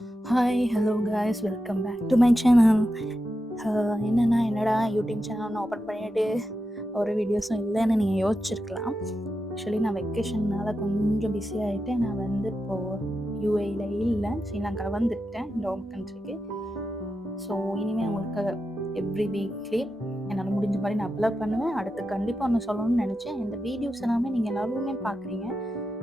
Hi hello guys, welcome back to my channel. என்னடா YouTube channel open பண்ணிட்டு ஒரு வீடியோஸும் இல்லைன்னு நீங்கள் யோசிச்சிருக்கலாம். ஆக்சுவலி நான் வெக்கேஷன்னால கொஞ்சம் பிஸி ஆகிட்டேன். நான் வந்து இப்போது யூஏயில் இல்லை, ஸ்ரீலங்கா வந்துட்டேன், இந்த ஹோம் கண்ட்ரிக்கு. ஸோ இனிமேல் உங்களுக்கு எவ்ரி வீக்லி என்னால் முடிஞ்ச மாதிரி நான் அப்லோட் பண்ணுவேன். அடுத்து கண்டிப்பாக ஒன்று சொல்லணும்னு நினச்சேன். இந்த வீடியோஸ் எல்லாமே நீங்கள் எல்லாருமே பார்க்குறீங்க,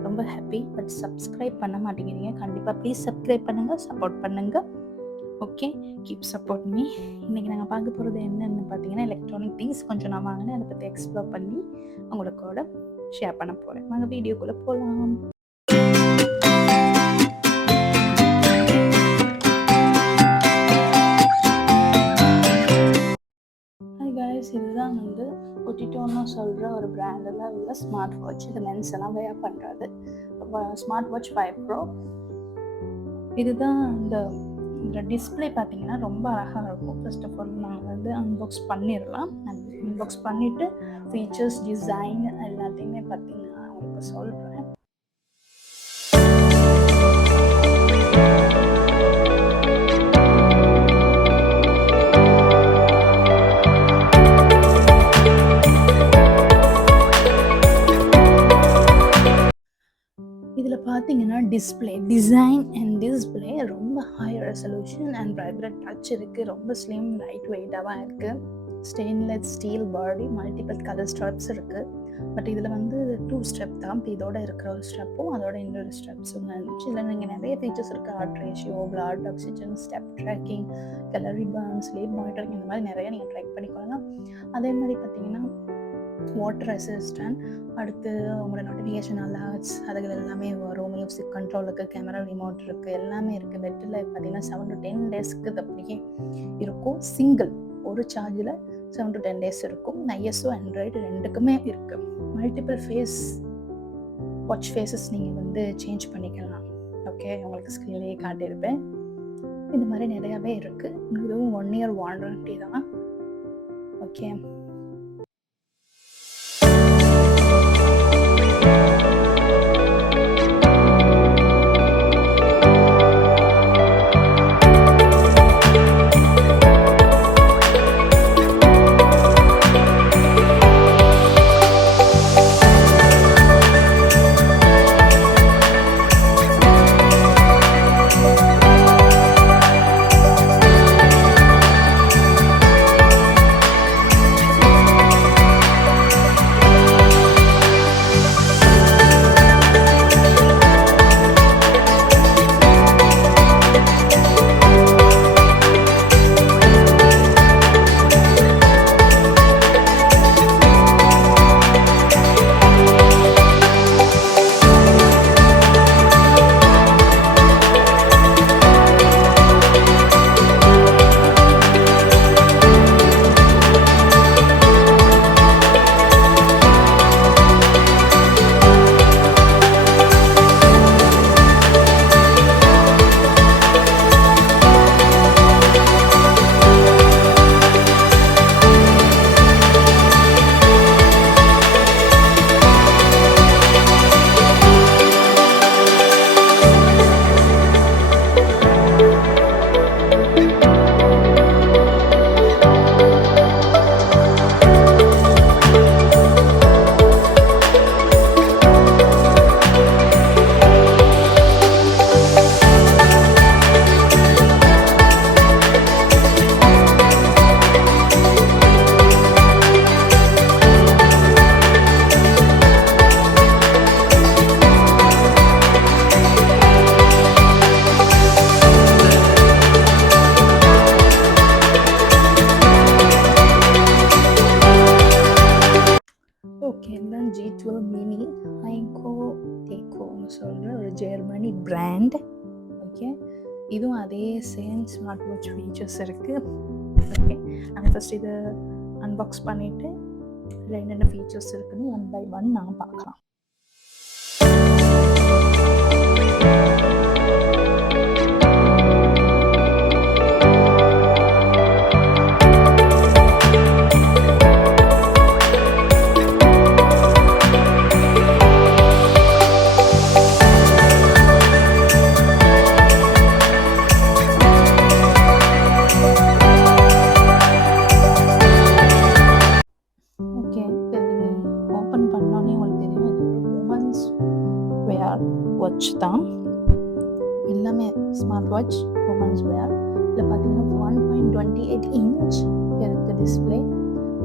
ரொம்ப ஹாப்பி. பட் சப்ஸ்கிரைப் பண்ண மாட்டேங்கிறீங்க. கண்டிப்பாக ப்ளீஸ் சப்ஸ்கிரைப் பண்ணுங்கள், சப்போர்ட் பண்ணுங்கள். Okay, keep support me. இன்றைக்கி நாங்கள் பார்க்க போகிறது என்னென்னு பார்த்தீங்கன்னா, எலக்ட்ரானிக் திங்ஸ் கொஞ்சம் நான் வாங்கினேன். அதை பற்றி எக்ஸ்ப்ளோர் பண்ணி உங்களுக்கோட ஷேர் பண்ண போகிறேன். நாங்கள் வீடியோக்குள்ளே போகலாம். கைஸ், இதுதான் வந்து ஒட்டிட்டோன்னு சொல்கிற ஒரு பிராண்டில் உள்ள ஸ்மார்ட் வாட்ச். இது மென்ஸ் எல்லாம் வேர் பண்ணுறது ஸ்மார்ட் வாட்ச் 5 Pro. இதுதான் இந்த டிஸ்பிளே பார்த்தீங்கன்னா ரொம்ப அழகாக இருக்கும். ஃபர்ஸ்ட் ஆஃப் ஆல் நாங்கள் வந்து அன்பாக்ஸ் பண்ணிடலாம். அன்பாக்ஸ் பண்ணிவிட்டு ஃபீச்சர்ஸ், டிசைன் எல்லாத்தையுமே பார்த்தீங்கன்னா உங்களுக்கு சொல்கிறேன். இதில் பார்த்தீங்கன்னா டிசைன் அண்ட் டிஸ்பிளே ரொம்ப high resolution and vibrant touch இருக்குது. ரொம்ப ஸ்லிம், லைட் வெயிட்டாக இருக்குது. ஸ்டெயின்லெஸ் ஸ்டீல் பாடி, மல்டிபிள் கலர் ஸ்ட்ராப்ஸ் இருக்குது. பட் இதில் வந்து 2 ஸ்டெப் தான். இப்போ இதோட இருக்கிற ஒரு ஸ்டெப்பும் அதோட இன்னொரு ஸ்டெப்ஸும் இருந்துச்சு. இதில் நீங்கள் நிறைய ஃபீச்சர்ஸ் இருக்குது. Heart ratio, blood oxygen, step tracking, calorie burn, sleep monitoring, இந்த மாதிரி நிறைய நீங்கள் ட்ராக் பண்ணிக்கொள்ளலாம். அதே மாதிரி பார்த்தீங்கன்னா வாட்டர் ரெசிஸ்டன்ட், அடுத்து உங்களோட நோட்டிஃபிகேஷன் அலர்ட்ஸ் அதுகள் எல்லாமே வரும். மியூசிக் கண்ட்ரோலுக்கு கேமரா ரிமோட் இருக்குது, எல்லாமே இருக்குது. பெட்டில் பார்த்தீங்கன்னா 7 to 10 டேஸ்க்கு இது அப்படியே இருக்கும். சிங்கிள் ஒரு சார்ஜில் 7 to 10 டேஸ் இருக்கும். ஐஎஸ்ஓ ஆண்ட்ராய்டு ரெண்டுக்குமே இருக்குது. மல்டிபிள் வாட்ச் ஃபேஸஸ் நீங்கள் வந்து சேஞ்ச் பண்ணிக்கலாம். ஓகே, உங்களுக்கு ஸ்க்ரீன்லேயே காட்டியிருப்பேன். இந்த மாதிரி நிறையாவே இருக்குது. இதுவும் 1 year வாரண்டி தான். ஓகே, தான் G12 மினி டேக்கோன்னு சொல்கிற ஒரு ஜெர்மனி பிராண்ட். ஓகே, இதுவும் அதே சேம் ஸ்மார்ட் வாட்ச் ஃபீச்சர்ஸ் இருக்குது. ஓகே, நாங்கள் ஃபஸ்ட் இதை அன்பாக்ஸ் பண்ணிவிட்டு இதில் என்னென்ன ஃபீச்சர்ஸ் இருக்குன்னு 1 by 1 நாங்கள் பார்க்கலாம். எல்லாமே ஸ்மார்ட் வாட்ச் உமன்ஸ் வேர். இதில் பார்த்தீங்கன்னா 1.28 இன்ச் இருக்குது டிஸ்பிளே.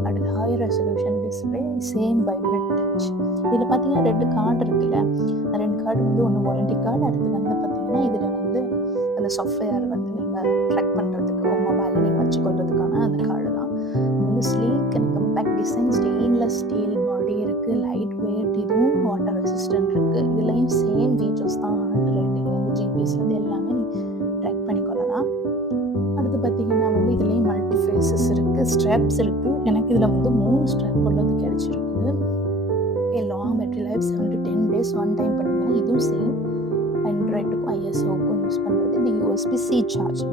அடுத்து high resolution display, same vibrant touch. இதில் பார்த்தீங்கன்னா 2 கார்டு இருக்குல்ல, அந்த 2 கார்டு வந்து ஒன்று வாரண்டி கார்டு, அடுத்து வந்து பார்த்தீங்கன்னா இதில் வந்து அந்த சாஃப்ட்வேர் வந்து நீங்கள் ட்ராக் பண்ணுறதுக்கு மொபைலில் நீங்கள் வச்சுக்கொள்றதுக்கான அந்த கார்டு தான். இது வந்து sleek and compact design, stainless steel பாடி இருக்குது, லைட் வெயிட், இதுவும் வாட்டர் ரெசிஸ்டன்ட் இருக்குது. இதுலேயும் சேம் ஃபீச்சர்ஸ் தான், ஹார்ட் ரேட்டிங்லேருந்து ஜிபிஎஸ்லேருந்து எல்லாமே ட்ராக் பண்ணிக்கொள்ளலாம். அடுத்து பார்த்தீங்கன்னா வந்து இதுலேயும் மல்டி ஃபேஸஸ் இருக்குது, ஸ்ட்ராப்ஸ் இருக்குது. எனக்கு இதில் வந்து 3 ஸ்ட்ராப் உள்ளது கிடச்சிருக்குது. Long battery life 7 to 10 days one time பண்ணிங்கன்னா இதுவும் சேம் ஆண்ட்ராய்டுக்கும் ஐஎஸ்ஓக்கும் யூஸ் பண்ணுறது. இது USB-C சார்ஜ்.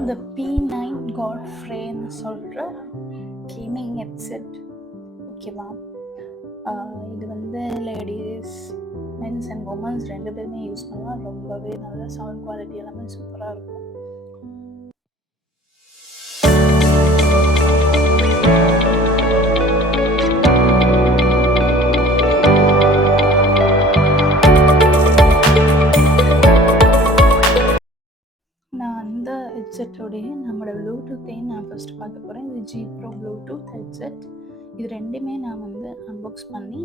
இந்த P9 Godfreyன்னு சொல்கிற கேமிங் ஹெட்செட். ஓகேவா, இது வந்து லேடிஸ், மென்ஸ் அண்ட் உமன்ஸ் 2 பேருமே யூஸ் பண்ணலாம். ரொம்பவே நல்ல சவுண்ட் குவாலிட்டி எல்லாமே சூப்பராக இருக்கும். ஹெட்செட்டோடைய நம்மளோட ப்ளூடூத்தையும் நான் ஃபஸ்ட்டு பார்க்க போகிறேன். இது G Pro ப்ளூடூத் ஹெட்செட். இது 2மே நான் வந்து அன்பாக்ஸ் பண்ணி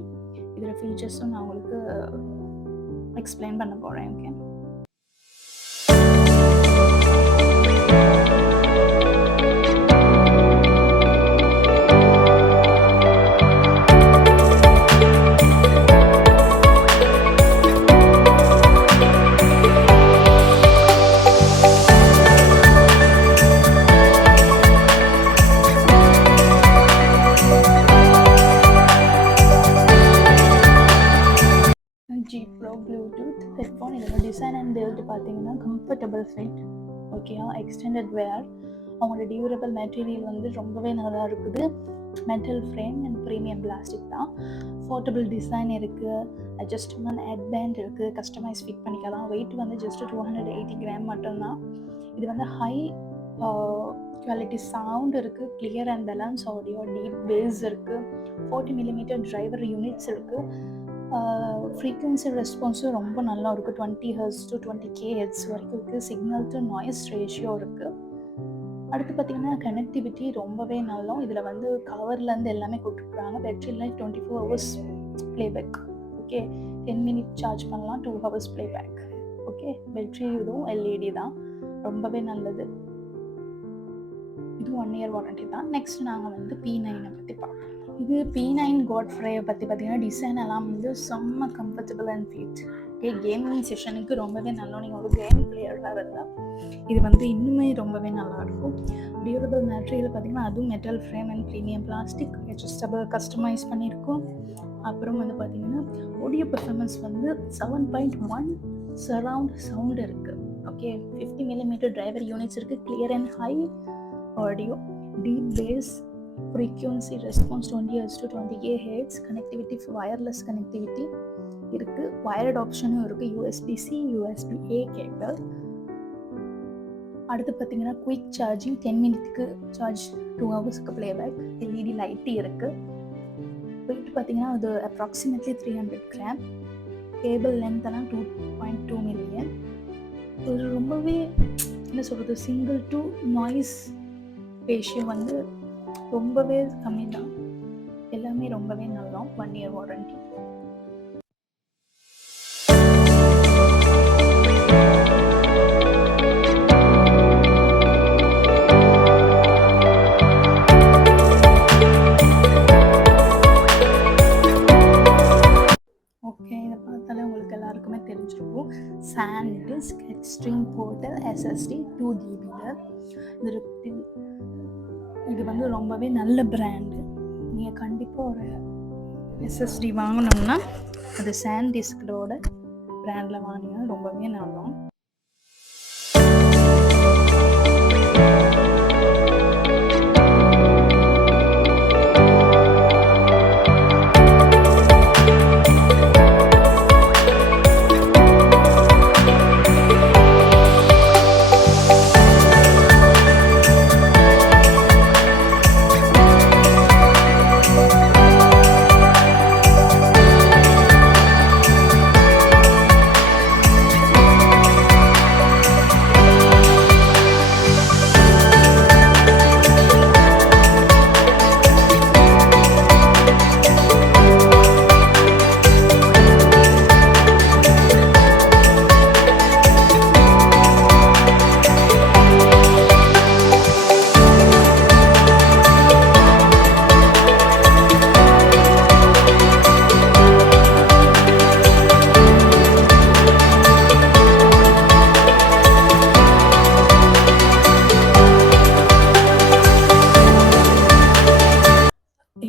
இதில் ஃபீச்சர்ஸும் நான் உங்களுக்கு எக்ஸ்பிளைன் பண்ண போகிறேன். Okay, G Pro Bluetooth headphone. இதோட டிசைன் அண்ட் பில்ட் பார்த்தீங்கன்னா கம்ஃபர்டபுள் ஃபிட், ஓகேவா, எக்ஸ்டெண்டட் வேர். அவங்களோட டியூரபிள் மெட்டீரியல் வந்து ரொம்பவே நல்லா இருக்குது. Metal frame and premium plastic தான். போர்ட்டபிள் டிசைன் இருக்குது, அட்ஜஸ்டபிள் ஹெட் பேண்ட் இருக்குது, கஸ்டமைஸ் ஃபிட் பண்ணிக்கலாம். வெயிட் வந்து ஜஸ்ட் 280 கிராம் மட்டும்தான். இது வந்து ஹை குவாலிட்டி சவுண்ட் இருக்குது, clear and balance audio, deep bass இருக்குது, 40 mm டிரைவர் யூனிட்ஸ் இருக்குது. ஃப்ரீக்வன்சி ரெஸ்பான்ஸும் ரொம்ப நல்லா இருக்குது, 20 Hz to 20 kHz வரைக்கும் இருக்குது. சிக்னல் டு நாய்ஸ் ரேஷியோ இருக்குது. அடுத்து பார்த்திங்கன்னா கனெக்டிவிட்டி ரொம்பவே நல்லா. இதில் வந்து கவர்லேருந்து எல்லாமே கொடுத்துருக்குறாங்க. Battery life 24 hours playback. Okay, 10 minutes charge பண்ணலாம், 2 hours ப்ளேபேக். ஓகே, பேட்டரி இதுவும் LED தான், ரொம்பவே நல்லது. இது 1 year வாரண்டி தான். நெக்ஸ்ட் நாங்கள் வந்து P9 பற்றி பார்ப்போம். இது P9 Godfrey பற்றி பார்த்தீங்கன்னா டிசைன் எல்லாம் வந்து செம்ம comfortable and fit. Okay, gaming செஷனுக்கு ரொம்பவே நல்லா. நீங்கள் ஒரு கேம் பிளேயராக இருந்தால் இது வந்து இன்னுமே ரொம்பவே நல்லாயிருக்கும். டியூரபிள் மெட்டீரியல் பார்த்தீங்கன்னா அதுவும் metal frame and premium plastic, adjustable, customise பண்ணியிருக்கும். அப்புறம் வந்து பார்த்தீங்கன்னா ஆடியோ பெர்ஃபார்மன்ஸ் வந்து 7.1 சரவுண்ட் சவுண்ட் இருக்குது. ஓகே, 50 mm டிரைவர் யூனிட்ஸ் இருக்குது, clear and high audio, deep bass, frequency response 20 Hz to 20 GHz, connectivity wireless connectivity இருக்குது, wired ஆப்ஷனும் இருக்குது, USB-C USB-A கேபிள். அடுத்து பார்த்தீங்கன்னா குயிக் சார்ஜிங், 10 மினிட்க்கு சார்ஜ், 2 ஹவர்ஸ்க்கு ப்ளேபேக், எல்இடி லைட்டு இருக்குது. வெயிட் பார்த்தீங்கன்னா அது அப்ராக்சிமேட்லி 300 கிராம். கேபிள் லென்த்தெல்லாம் 2.2 மில்லியன். ஒரு ரொம்பவே என்ன சொல்கிறது, சிங்கிள் டு நாய்ஸ் ரேஷியோ வந்து ரொம்பவே கம்மி தான். எல்லாமே ரொம்பவே நல்லா. 1 இயர் வாரண்டி. ஓகே, இதை பார்த்தாலே உங்களுக்கு எல்லாருக்குமே தெரிஞ்சிருக்கும். SanDisk extreme portal SSD 2 GB. இது வந்து ரொம்பவே நல்ல பிராண்டு. நீங்கள் கண்டிப்பாக ஒரு SSD வாங்கினோம்னா அது SanDiskோட பிராண்டில் வாங்கினீங்கன்னா ரொம்பவே நல்லா.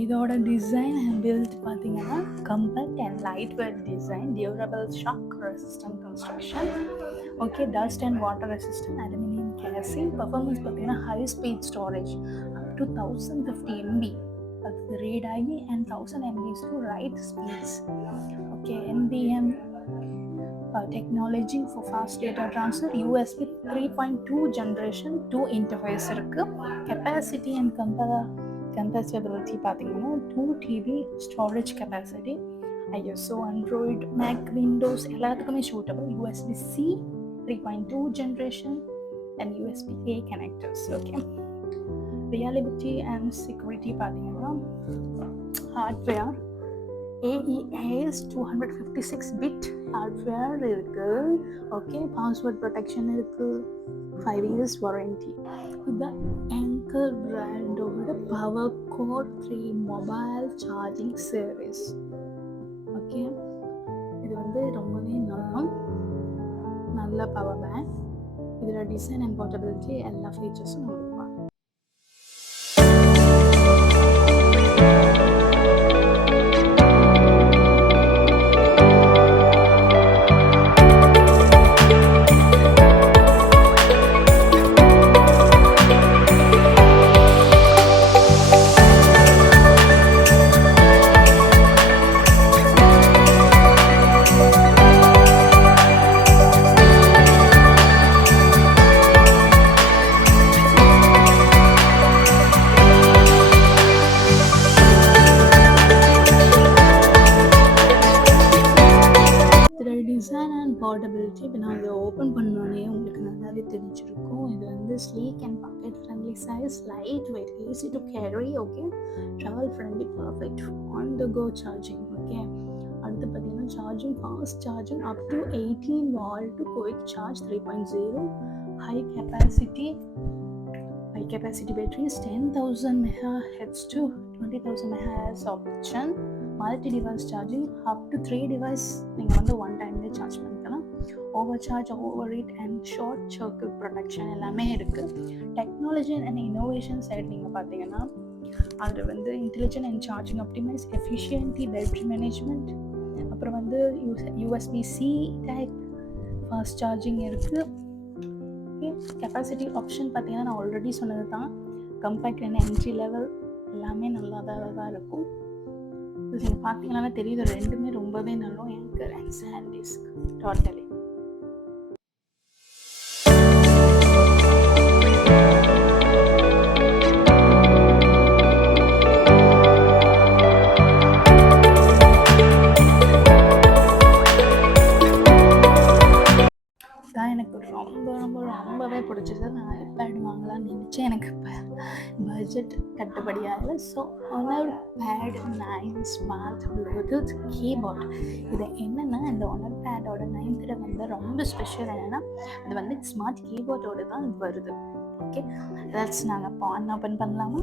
இதோட டிசைன் அண்ட் பில்ட் பார்த்தீங்கன்னா compact and light weight design, durable shock resistant construction, okay, dust and water resistant, aluminium casing. Performance பார்த்தீங்கன்னா high speed storage up to 1050 MB, அது ரீட் ஆகி, and 1000 MBs to write speeds. Okay, NVMe technology for fast data transfer, USB 3.2 generation 2 interface இருக்குது. Capacity and compatibility பார்த்தீங்கன்னா 2 TB storage capacity. ISO, Android, Mac, Windows எல்லாத்துக்குமே suitable. USB-C 3.2 generation and USB-A connectors. Okay, reliability and security பார்த்தீங்கன்னா hardware AES 256 bit hardware இருக்குது. Okay, password protection இருக்குது, 5 years warranty. இதுதான் Anker பிராண்டோட power core 3 mobile charging service. Okay, இது வந்து ரொம்பவே நல்ல பவர் பேங்க். இதில் டிசைன் அண்ட் போர்ட்டபிலிட்டி எல்லா ஃபீச்சர்ஸும் நம்ம பார்க்கலாம். டிசைன் அண்ட் போர்ட்டபிலிட்டி இப்போ நான் இதை ஓப்பன் பண்ணோன்னே உங்களுக்கு நல்லாவே தெரிஞ்சிருக்கும். இது வந்து sleek and pocket friendly size, light weight, easy to carry, okay, travel friendly, perfect on the go charging. Okay, அடுத்து பார்த்தீங்கன்னா charging, fast charging up to 18 volt to quick charge 3.0, high capacity batteries 10,000 mAh to 20,000 mAh option, multi device charging up to 3 device நீங்கள் வந்து one டைம்லேயே charge பண்ணிக்கலாம். Over charge, over heat and short circuit protection எல்லாமே இருக்குது. Technology and innovation side நீங்கள் பார்த்தீங்கன்னா அதில் வந்து intelligent and charging optimise, efficiency, battery management, அப்புறம் வந்து USB-C டைப் ஃபாஸ்ட் சார்ஜிங் இருக்குது. ஓகே, கெப்பாசிட்டி ஆப்ஷன் பார்த்தீங்கன்னா நான் ஆல்ரெடி சொன்னது தான், கம்பேக்ட் அண்ட் என்ட்ரி லெவல் எல்லாமே நல்லா தான் இருக்கும். நீங்கள் பார்த்தீங்கன்னாலே தெரியுது, ரெண்டுமே ரொம்பவே நல்லா எனக்கு சாண்டிஸ்க் டோட்டலி. எனக்கு ரொம்பவே பிடிச்சது. நான் ஐபேட் வாங்கலாம்னு நினச்சேன், எனக்கு பட்ஜெட் கட்டுப்படியாகல. So Honor pad 9 smart Bluetooth keyboard. இது என்னென்னா, இந்த ஹானர் பேடோட 9th வந்து ரொம்ப ஸ்பெஷல் என்னென்னா, அது வந்து ஸ்மார்ட் கீபோர்டோடு தான் வருது. ஓகே, அதாச்சும் நாங்கள் இப்போ ஓப்பன் பண்ணலாமா?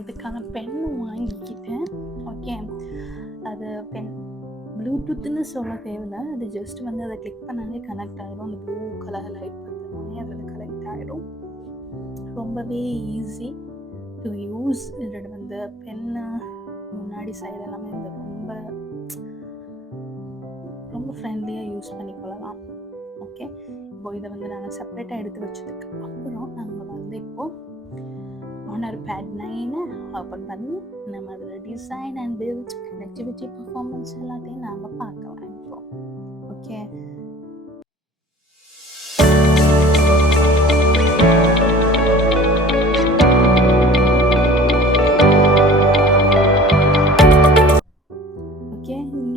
இதுக்கான பென்னு வாங்கிக்கிட்டேன். ஓகே, அது பென் ப்ளூடூத்துன்னு சொல்ல தேவையில்லை, அது ஜஸ்ட் வந்து அதை கிளிக் பண்ணாலே கனெக்ட் ஆகிடும். அந்த ப்ளூ கலர் லைட் பார்த்தோன்னே அதில் கனெக்ட் ஆகிடும். ரொம்பவே ஈஸி டு யூஸ். இதோட வந்து பென்னு முன்னாடி சைடு எல்லாமே இந்த ரொம்ப ஃப்ரெண்ட்லியாக யூஸ் பண்ணிக்கொள்ளலாம். ஓகே, இப்போது இதை வந்து நாங்கள் செப்பரேட்டாக எடுத்து வச்சதுக்கு அப்புறம் நாங்கள் வந்து இப்போது ஹானர் பேட் 9 ஓப்பன் பண்ணி நம்ம அதில் design and build, connectivity, performance எல்லாத்தையும் நாங்கள் பார்க்கலாம் இப்போ. ஓகே,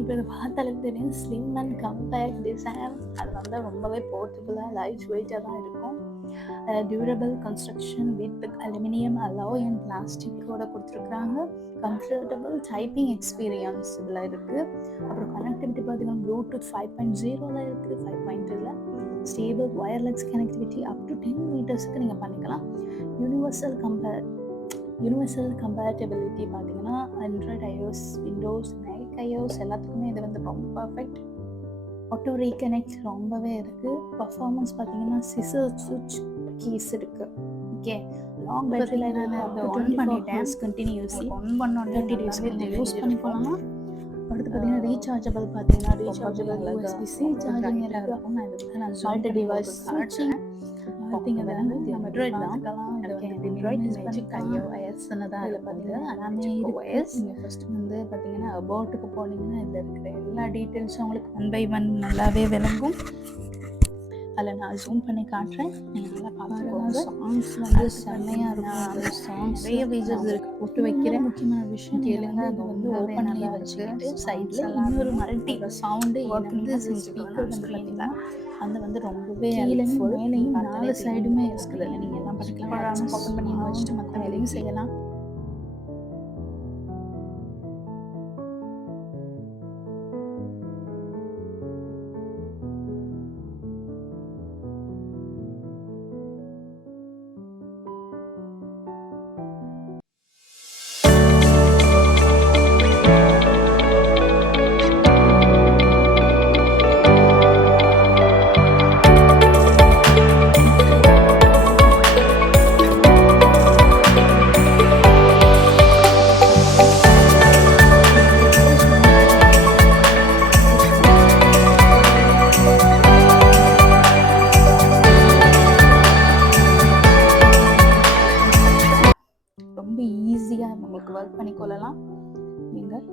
இப்போ இதை பார்த்தாலே தெரியும், ஸ்லிம் அண்ட் கம்பேக்ட் டிசைன். அது வந்து ரொம்பவே போர்ட்டபுளாக லைட் வெயிட்டாக தான் இருக்கும். Durable construction with aluminium alloy and பிளாஸ்டிக்கோட கொடுத்துருக்குறாங்க. கம்ஃபர்டபுள் டைப்பிங் எக்ஸ்பீரியன்ஸ் இதில் இருக்குது. அப்புறம் கனெக்டிவிட்டி பார்த்தீங்கன்னா ப்ளூடூத் 5.0 இருக்குது. 5.2 stable wireless connectivity up to 10 மீட்டர்ஸுக்கு நீங்கள் பண்ணிக்கலாம். யூனிவர்சல் கம்பேட்டபிலிட்டி பார்த்தீங்கன்னா Android, iOS, Windows, Mac iOS எல்லாத்துக்குமே இது வந்து ரொம்ப பர்ஃபெக்ட். ஆட்டோ ரீகனெக்ட் ரொம்பவே இருக்குது. பர்ஃபார்மன்ஸ் பார்த்தீங்கன்னா சிசர் சுவிட்ச் கீஸ் இருக்குது. ஓகே, லாங் பேட்டரியில் நான் அதை ஆன் பண்ணிட்டேன். கண்டினியூஸ்லி ஆன் பண்ணோம் 30 டேஸ்க்கு இதை யூஸ் பண்ணிக்கலாம். அடுத்து பார்த்தீங்கன்னா ரீசார்ஜபிள் USB-C சார்ஜிங் இருக்கும். நான் இதுக்கு நான் மல்டி டிவைஸ் சார்ஜிங் பார்த்தீங்கன்னா நம்ம Android தான். Android மேஜிக் iOS தான் இதில் பார்த்தீங்கன்னா எல்லாமே OS. நீங்கள் ஃபஸ்ட்டு வந்து பார்த்தீங்கன்னா அபவுட்டுக்கு போனீங்கன்னா இதில் இருக்கிற எல்லா டீட்டெயில்ஸும் உங்களுக்கு 1 by 1 நல்லாவே விளங்கும். அதில் நான் ஜூம் பண்ணி காட்டுறேன், நீங்கள் நல்லா பார்த்துக்கோங்க. சாங்ஸ் வந்து செம்மையாக இருக்கும். அந்த சாங்ஸ் நிறைய ஃபீச்சர்ஸ் இருக்குது. போட்டு வைக்கிறேன். முக்கியமான விஷயம் கேளுங்க, அது வந்து ஓப்பன் பண்ணி வச்சுக்கிட்டு சைடில் இன்னொரு மல்டி சவுண்டு வந்து ஸ்பீக்கர் வந்து பார்த்தீங்கன்னா அந்த வந்து ரொம்பவே ஹெல்ப்ஃபுல். மேலேயும் 4 சைடுமே இருக்குது. நீங்கள் எல்லாம் பண்ணிக்கலாம். ஓப்பன் பண்ணி வச்சுட்டு மற்ற வேலையும் செய்யலாம். ரொம்ப ஈஸியாக உங்களுக்கு ஒர்க் பண்ணிக்கொள்ளலாம். நீங்கள்